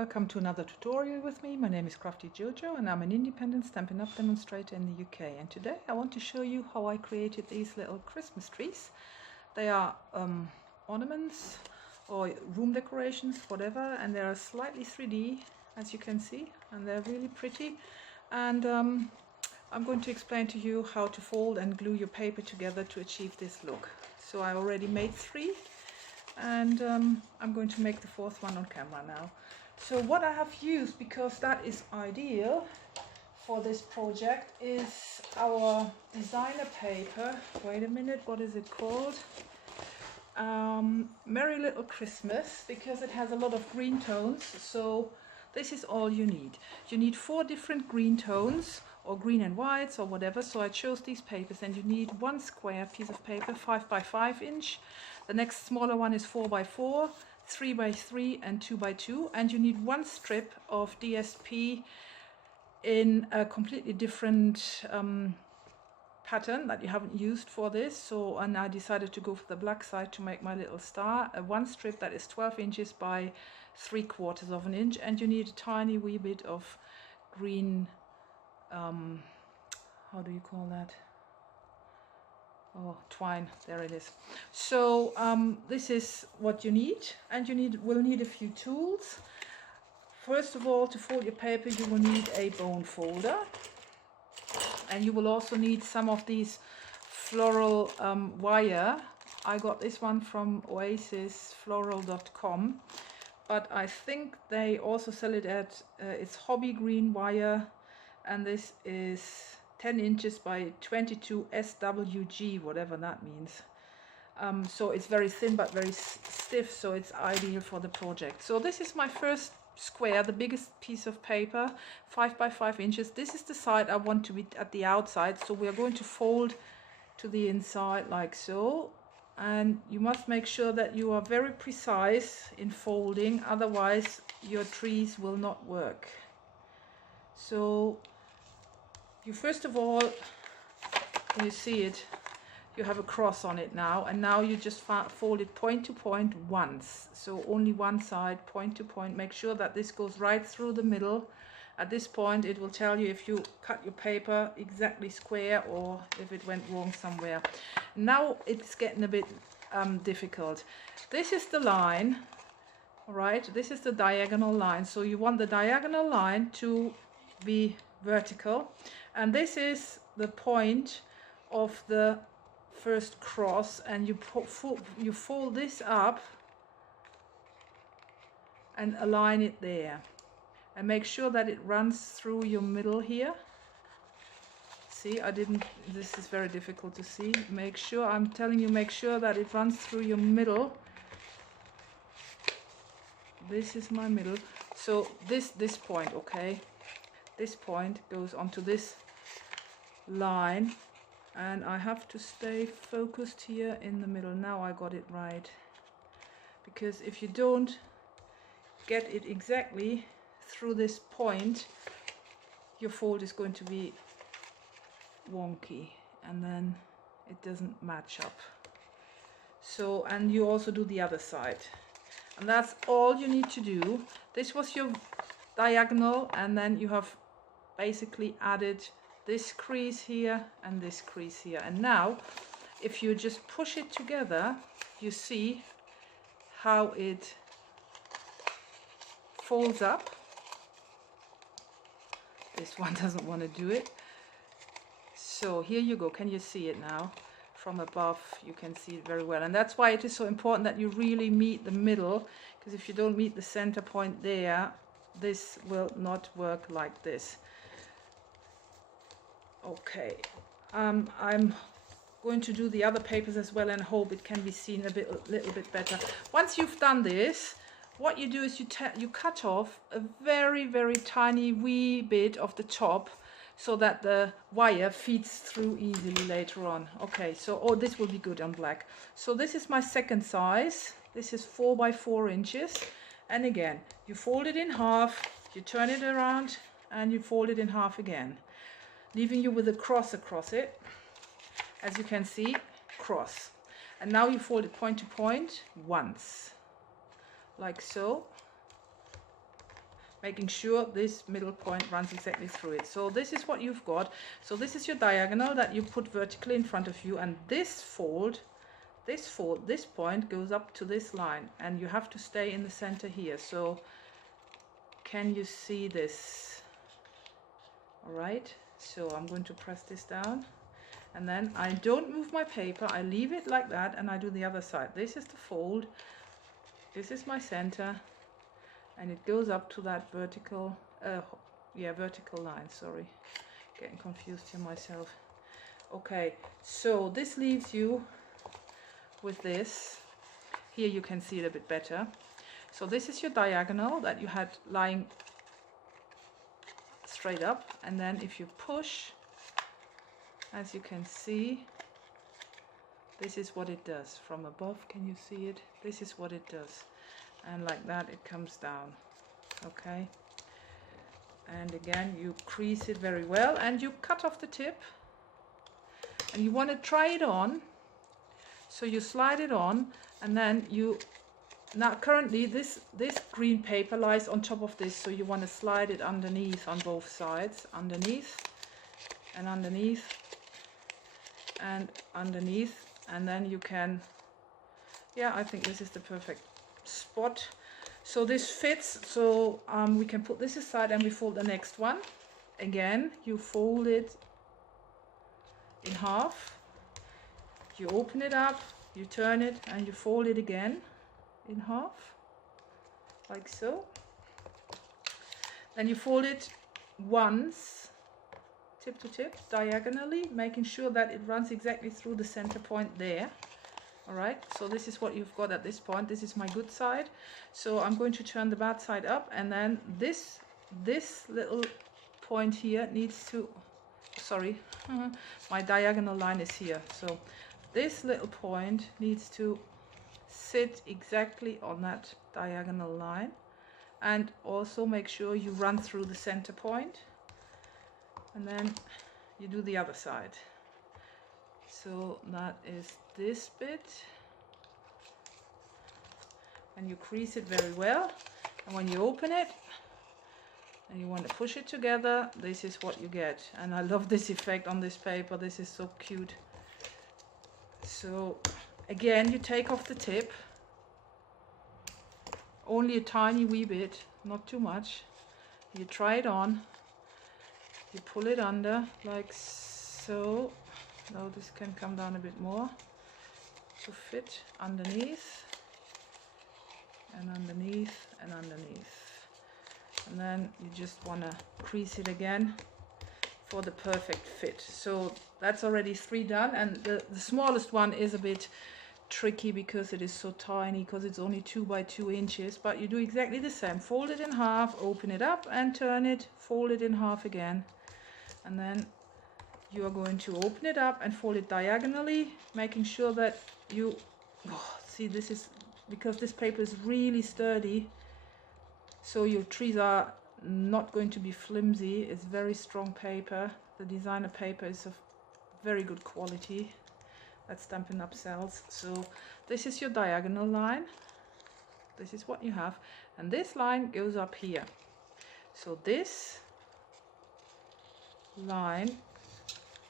welcome to another tutorial with me. My name is Crafty JoJo and I'm an independent Stampin' Up! Demonstrator in the UK, and today I want to show you how I created these little Christmas trees. They are ornaments or room decorations, whatever, and they are slightly 3D, as you can see, and they're really pretty. And I'm going to explain to you how to fold and glue your paper together to achieve this look. So I already made 3. And I'm going to make the 4th one on camera now. So what I have used, because that is ideal for this project, is our designer paper. Wait a minute, what is it called? Merry Little Christmas, because it has a lot of green tones. So this is all you need. You need 4 different green tones, or green and whites, or whatever. So I chose these papers, and you need 1 square piece of paper, 5 by 5 inch. The next smaller one is 4 by 4, 3 by 3, and 2 by 2. And you need 1 strip of DSP in a completely different pattern that you haven't used for this. So, and I decided to go for the black side to make my little star. 1 strip that is 12 inches by 3/4 of an inch, and you need a tiny wee bit of green, how do you call that? Oh, twine, there it is. So this is what you need, and you will need a few tools. First of all, to fold your paper, you will need a bone folder, and you will also need some of these floral wire. I got this one from oasisfloral.com, but I think they also sell it at it's hobby green wire, and this is 10 inches by 22 SWG, whatever that means. So it's very thin but very stiff, so it's ideal for the project. So this is my first square, the biggest piece of paper, 5 by 5 inches. This is the side I want to be at the outside, so we are going to fold to the inside like so. And you must make sure that you are very precise in folding, otherwise your trees will not work. So you first of all, you see it, you have a cross on it now, and now you just fold it point to point once. So only one side, point to point. Make sure that this goes right through the middle. At this point it will tell you if you cut your paper exactly square or if it went wrong somewhere. Now it's getting a bit difficult. This is the line, all right? This is the diagonal line. So you want the diagonal line to be vertical, and this is the point of the first cross, and you fold this up and align it there, and make sure that it runs through your middle here. See, this is very difficult to see. Make sure, I'm telling you, make sure that it runs through your middle. This is my middle. So this point, okay, this point goes onto this line, and I have to stay focused here in the middle. Now I got it right, because if you don't get it exactly through this point, your fold is going to be wonky, and then it doesn't match up. So, and you also do the other side, and that's all you need to do. This was your diagonal, and then you have basically added this crease here and this crease here. And now if you just push it together, you see how it folds up. This one doesn't want to do it. So here you go. Can you see it now? From above you can see it very well, and that's why it is so important that you really meet the middle, because if you don't meet the center point there, this will not work like this. Okay, I'm going to do the other papers as well and hope it can be seen a little bit better. Once you've done this, what you do is you cut off a very, very tiny wee bit of the top, so that the wire feeds through easily later on. Okay, so this will be good on black. So this is my second size. This is 4 by 4 inches, and again you fold it in half, you turn it around, and you fold it in half again, leaving you with a cross across it. As you can see, cross. And now you fold it point to point once, like so. making sure this middle point runs exactly through it. So this is what you've got. So this is your diagonal that you put vertically in front of you, and this point goes up to this line, and you have to stay in the center here. So can you see this? All right, so I'm going to press this down, and then I don't move my paper, I leave it like that, and I do the other side. This is the fold, this is my center, and it goes up to that vertical, vertical line, sorry, getting confused here myself. Okay, so this leaves you with this. Here you can see it a bit better. So this is your diagonal that you had lying straight up, and then if you push, as you can see, this is what it does from above. Can you see it? This is what it does, and like that it comes down. Okay, and again you crease it very well, and you cut off the tip, and you want to try it on. So you slide it on, and then now currently this green paper lies on top of this, so you want to slide it underneath on both sides, underneath and underneath and underneath, and then you can, yeah, I think this is the perfect spot. So this fits, so we can put this aside and we fold the next one. Again, you fold it in half, you open it up, you turn it, and you fold it again in half, like so. Then you fold it once, tip to tip, diagonally, making sure that it runs exactly through the center point there. All right, so this is what you've got at this point. This is my good side. So I'm going to turn the bad side up, and then this little point here needs to, sorry, my diagonal line is here. So this little point needs to sit exactly on that diagonal line, and also make sure you run through the center point, and then you do the other side. So that is this bit, and you crease it very well, and when you open it and you want to push it together, this is what you get. And I love this effect on this paper. This is so cute. So again, you take off the tip, only a tiny wee bit, not too much. You try it on, you pull it under like so. Now this can come down a bit more to fit underneath and underneath and underneath. And then you just want to crease it again for the perfect fit. So that's already 3 done, and the smallest one is a bit tricky because it is so tiny, because it's only 2 by 2 inches. But you do exactly the same, fold it in half, open it up and turn it, fold it in half again, and then you are going to open it up and fold it diagonally, making sure that you see, this is because this paper is really sturdy, so your trees are not going to be flimsy. It's very strong paper. The designer paper is of very good quality that Stampin' Up! Sells. So this is your diagonal line, this is what you have, and this line goes up here. So this line,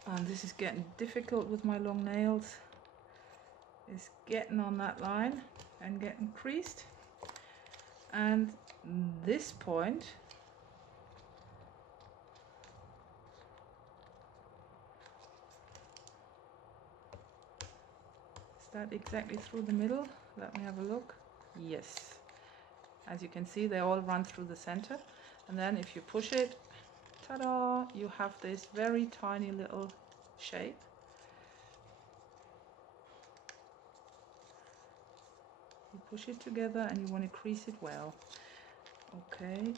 and this is getting difficult with my long nails, is getting on that line and getting creased, and this point is that exactly through the middle. Let me have a look. Yes, as you can see, they all run through the center, and then if you push it, ta-da, you have this very tiny little shape. You push it together and you want to crease it well. Okay,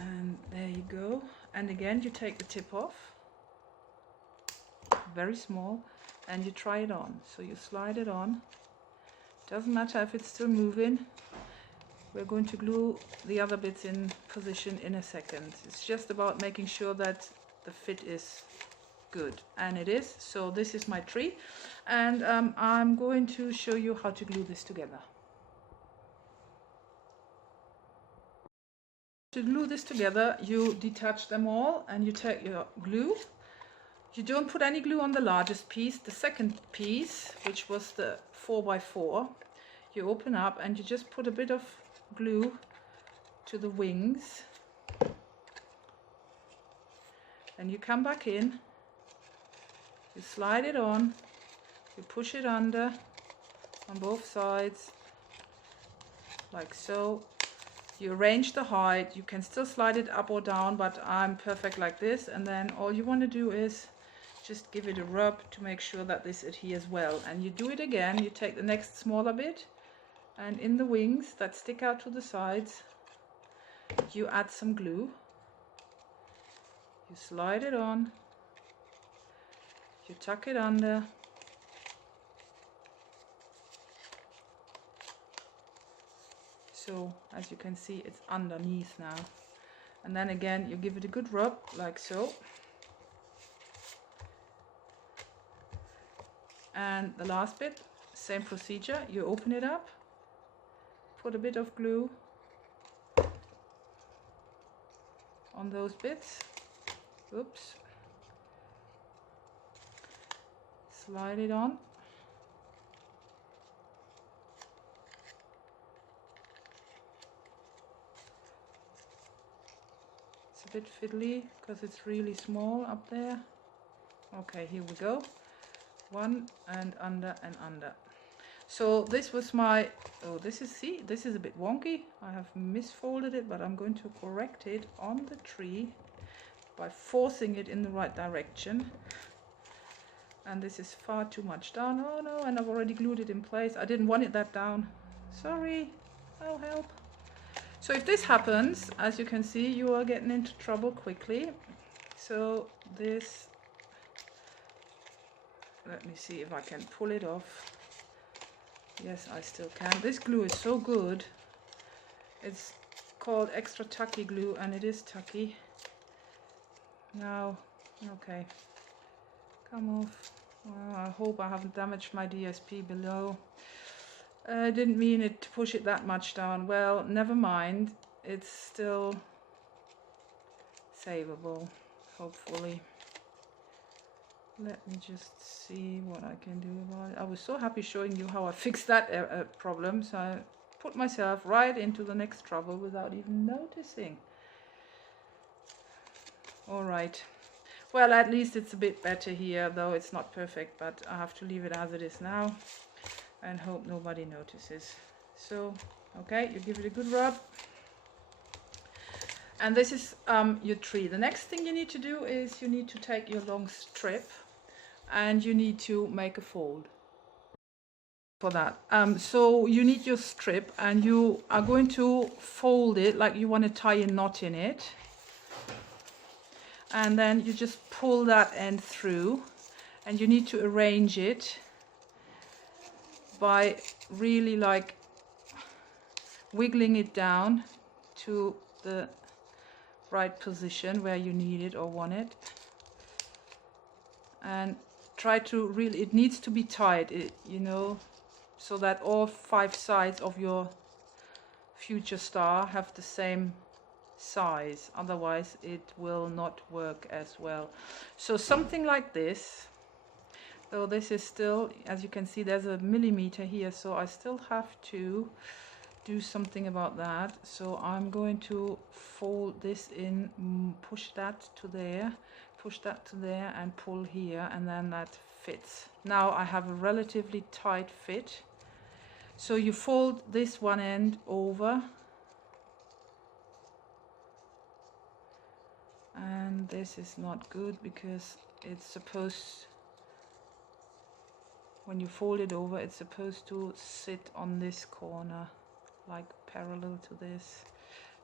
and there you go. And again, you take the tip off, very small, and you try it on. So you slide it on. Doesn't matter if it's still moving. We're going to glue the other bits in position in a second. It's just about making sure that the fit is good, and it is. So this is my tree, and I'm going to show you how to glue this together. To glue this together, you detach them all and you take your glue. You don't put any glue on the largest piece. The second piece, which was the 4x4, you open up and you just put a bit of glue to the wings. Then you come back in, you slide it on, you push it under on both sides, like so. You arrange the height. You can still slide it up or down, but I'm perfect like this. And then all you want to do is just give it a rub to make sure that this adheres well. And you do it again. You take the next smaller bit, and in the wings that stick out to the sides, you add some glue. You slide it on. You tuck it under. So as you can see, it's underneath now. And then again, you give it a good rub, like so. And the last bit, same procedure. You open it up, put a bit of glue on those bits. Oops. Slide it on. It's a bit fiddly because it's really small up there. Okay, here we go. One and under and under. So this was my, oh, this is, see, this is a bit wonky. I have misfolded it, but I'm going to correct it on the tree by forcing it in the right direction. And this is far too much down. Oh no, and I've already glued it in place. I didn't want it that down. Sorry. Oh, help. So if this happens, as you can see, you are getting into trouble quickly. So this, let me see if I can pull it off. Yes, I still can. This glue is so good. It's called extra tacky glue, and it is tacky. Now, okay, come off. Well, I hope I haven't damaged my DSP below. I didn't mean it to push it that much down. Well, never mind. It's still savable, hopefully. Let me just see what I can do about it. I was so happy showing you how I fixed that problem, so I put myself right into the next trouble without even noticing. All right. Well, at least it's a bit better here, though it's not perfect, but I have to leave it as it is now and hope nobody notices. So, okay, you give it a good rub. And this is your tree. The next thing you need to do is you need to take your long strip and you need to make a fold for that. So you need your strip and you are going to fold it like you want to tie a knot in it. And then you just pull that end through and you need to arrange it by really like wiggling it down to the right position where you need it or want it, and try to really, it needs to be tight, you know, so that all 5 sides of your future star have the same size, otherwise it will not work as well. So something like this, though this is still, as you can see, there's a millimeter here, so I still have to do something about that. So I'm going to fold this in, push that to there, push that to there, and pull here, and then that fits. Now I have a relatively tight fit. So you fold this one end over, and this is not good because it's supposed, when you fold it over, it's supposed to sit on this corner, like parallel to this,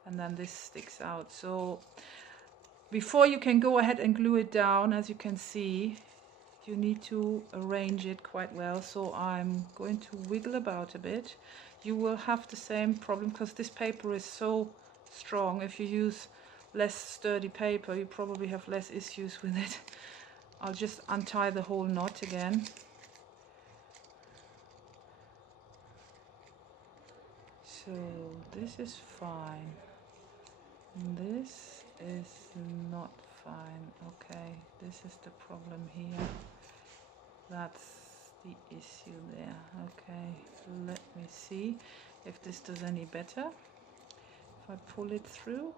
and then this sticks out. So before you can go ahead and glue it down, as you can see, you need to arrange it quite well. So I'm going to wiggle about a bit. You will have the same problem because this paper is so strong. If you use less sturdy paper, you probably have less issues with it. I'll just untie the whole knot again. So this is fine. This is not fine. Okay, this is the problem here. That's the issue there. Okay, let me see if this does any better. If I pull it through,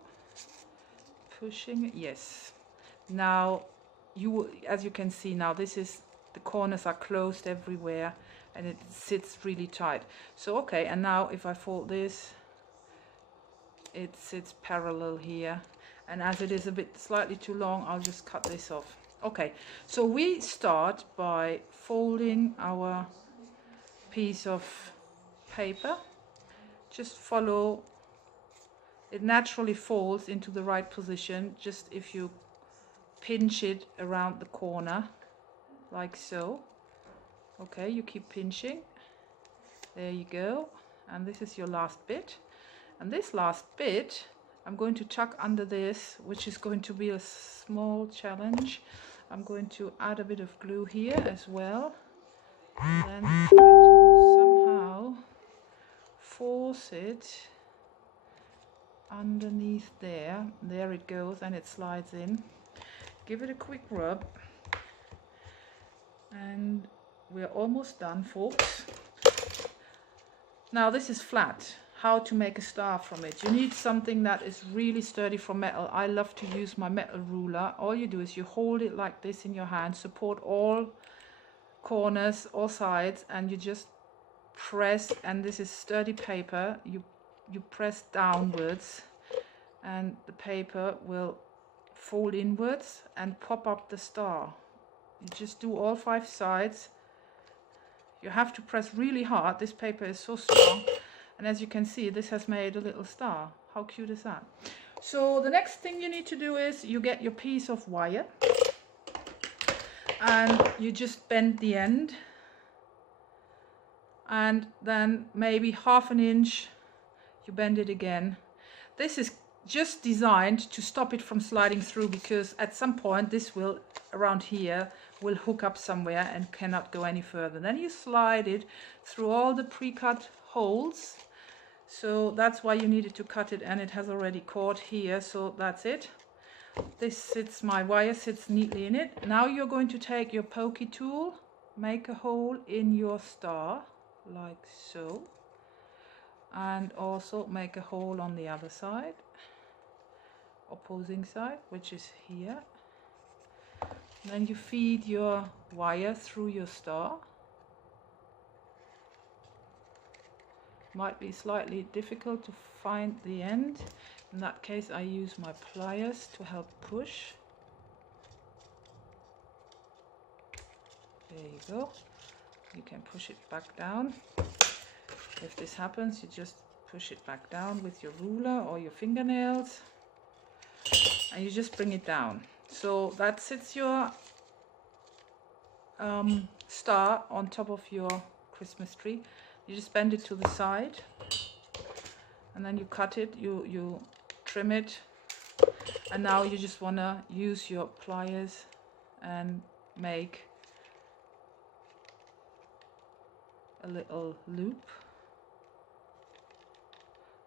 pushing it, yes. Now, as you can see now, this is, the corners are closed everywhere and it sits really tight. So, okay, and now if I fold this, it sits parallel here. And as it is a bit slightly too long, I'll just cut this off. Okay, so we start by folding our piece of paper. Just follow, it naturally folds into the right position, just if you pinch it around the corner, like so. Okay, you keep pinching. There you go. And this is your last bit. And this last bit, I'm going to tuck under this, which is going to be a small challenge. I'm going to add a bit of glue here as well. And then try to somehow force it underneath there. There it goes, and it slides in. Give it a quick rub. And we're almost done, folks. Now this is flat. How to make a star from it? You need something that is really sturdy from metal. I love to use my metal ruler. All you do is you hold it like this in your hand, support all corners, all sides, and you just press, and this is sturdy paper. You press downwards and the paper will fold inwards and pop up the star. You just do all 5 sides. You have to press really hard. This paper is so strong. And as you can see, this has made a little star. How cute is that? So the next thing you need to do is you get your piece of wire and you just bend the end, and then maybe 1/2 inch you bend it again. This is just designed to stop it from sliding through, because at some point this will, around here, will hook up somewhere and cannot go any further. Then you slide it through all the pre-cut holes. So that's why you needed to cut it, and it has already caught here, so that's it. This sits, my wire sits neatly in it. Now you're going to take your pokey tool, make a hole in your star, like so, and also make a hole on the other side, opposing side, which is here. Then you feed your wire through your star. Might be slightly difficult to find the end. In that case, I use my pliers to help push. There you go. You can push it back down. If this happens, you just push it back down with your ruler or your fingernails, and you just bring it down. So that sits your star on top of your Christmas tree. You just bend it to the side, and then you cut it, you trim it, and now you just want to use your pliers and make a little loop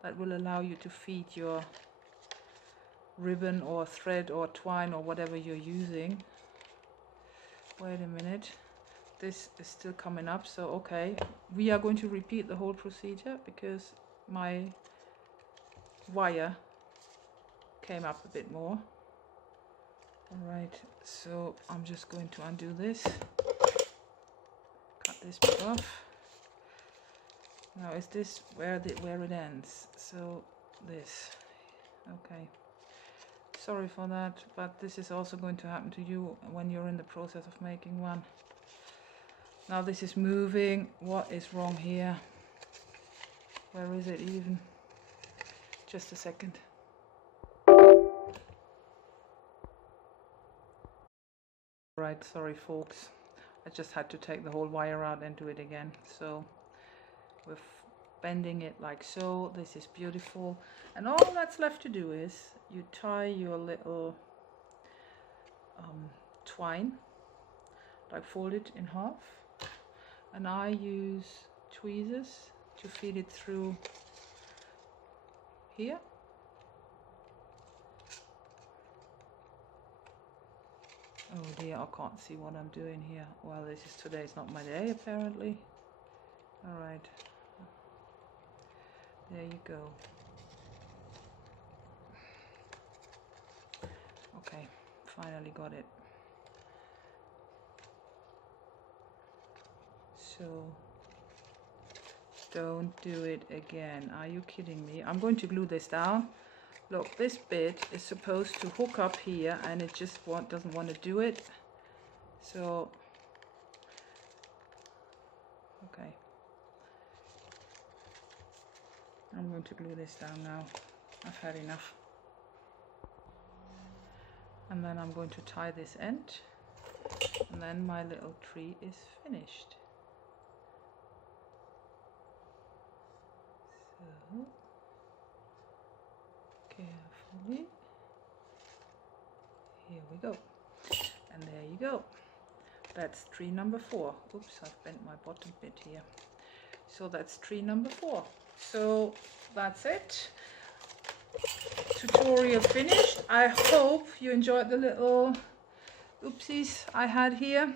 that will allow you to feed your ribbon or thread or twine or whatever you're using. Wait a minute, this is still coming up, so okay, we are going to repeat the whole procedure because my wire came up a bit more. Alright, so I'm just going to undo this, cut this bit off. Now is this where it ends? So this, okay. Sorry for that, but this is also going to happen to you when you're in the process of making one. Now this is moving. What is wrong here? Where is it even? Just a second. Right, sorry folks. I just had to take the whole wire out and do it again. So we're bending it like so. This is beautiful. And all that's left to do is you tie your little twine, like fold it in half, and I use tweezers to feed it through here, Oh dear, I can't see what I'm doing here. Well, today's not my day apparently. Alright, there you go. Okay, finally got it. So, don't do it again. Are you kidding me? I'm going to glue this down. Look, this bit is supposed to hook up here and it just doesn't want to do it. So, okay. I'm going to glue this down now. I've had enough. And then I'm going to tie this end. And then my little tree is finished. So, carefully. Here we go. And there you go. That's tree number 4. Oops, I've bent my bottom bit here. So that's tree number 4. So that's it. Tutorial finished. I hope you enjoyed the little oopsies I had here.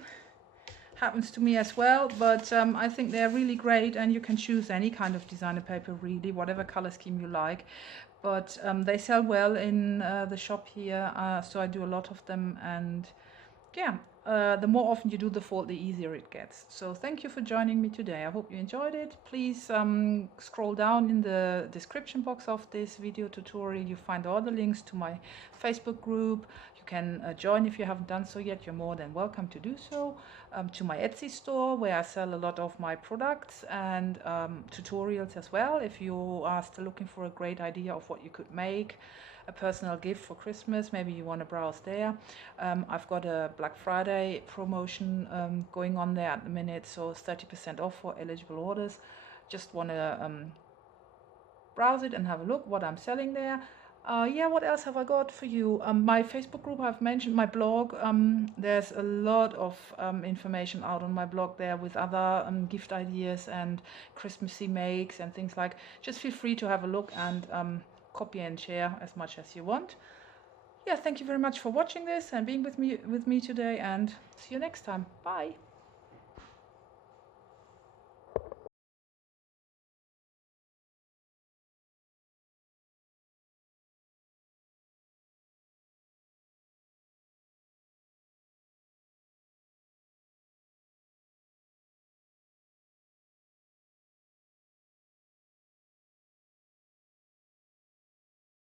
Happens to me as well, but I think they're really great, and you can choose any kind of designer paper really, whatever color scheme you like. But they sell well in the shop here, so I do a lot of them, and yeah, the more often you do the fold, the easier it gets. So thank you for joining me today. I hope you enjoyed it. Please scroll down in the description box of this video tutorial. You find all the links to my Facebook group. You can join if you haven't done so yet. You're more than welcome to do so. To my Etsy store, where I sell a lot of my products and tutorials as well. If you are still looking for a great idea of what you could make, a personal gift for Christmas, maybe you want to browse there. I've got a Black Friday promotion going on there at the minute, so it's 30% off for eligible orders. Just want to browse it and have a look what I'm selling there. Yeah, what else have I got for you? My Facebook group, I've mentioned, my blog. There's a lot of information out on my blog there with other gift ideas and Christmassy makes and things like. Just feel free to have a look and copy and share as much as you want. Yeah, thank you very much for watching this and being with me today, and see you next time. Bye.